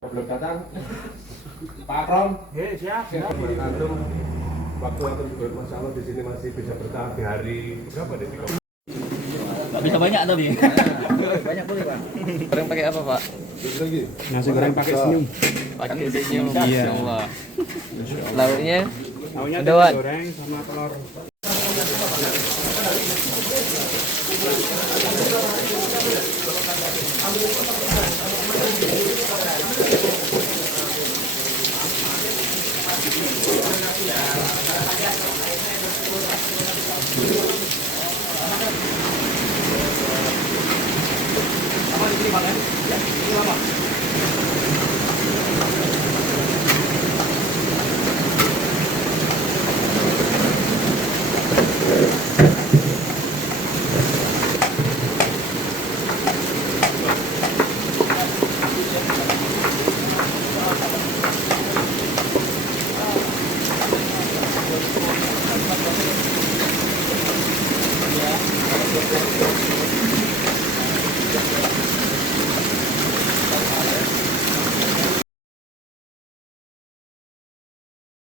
Belum datang. Pak Akrom. Siap. Antum waktu antum Masya Allah di sini masih bisa bertahan di hari berapa deh? Nggak bisa banyak tapi. Banyak boleh Pak. Goreng pakai apa Pak? Lagi. Nasi goreng pakai senyum. Pakai senyum. Iya. Allah. Lauknya? Lauknya Doan. goreng sama telur.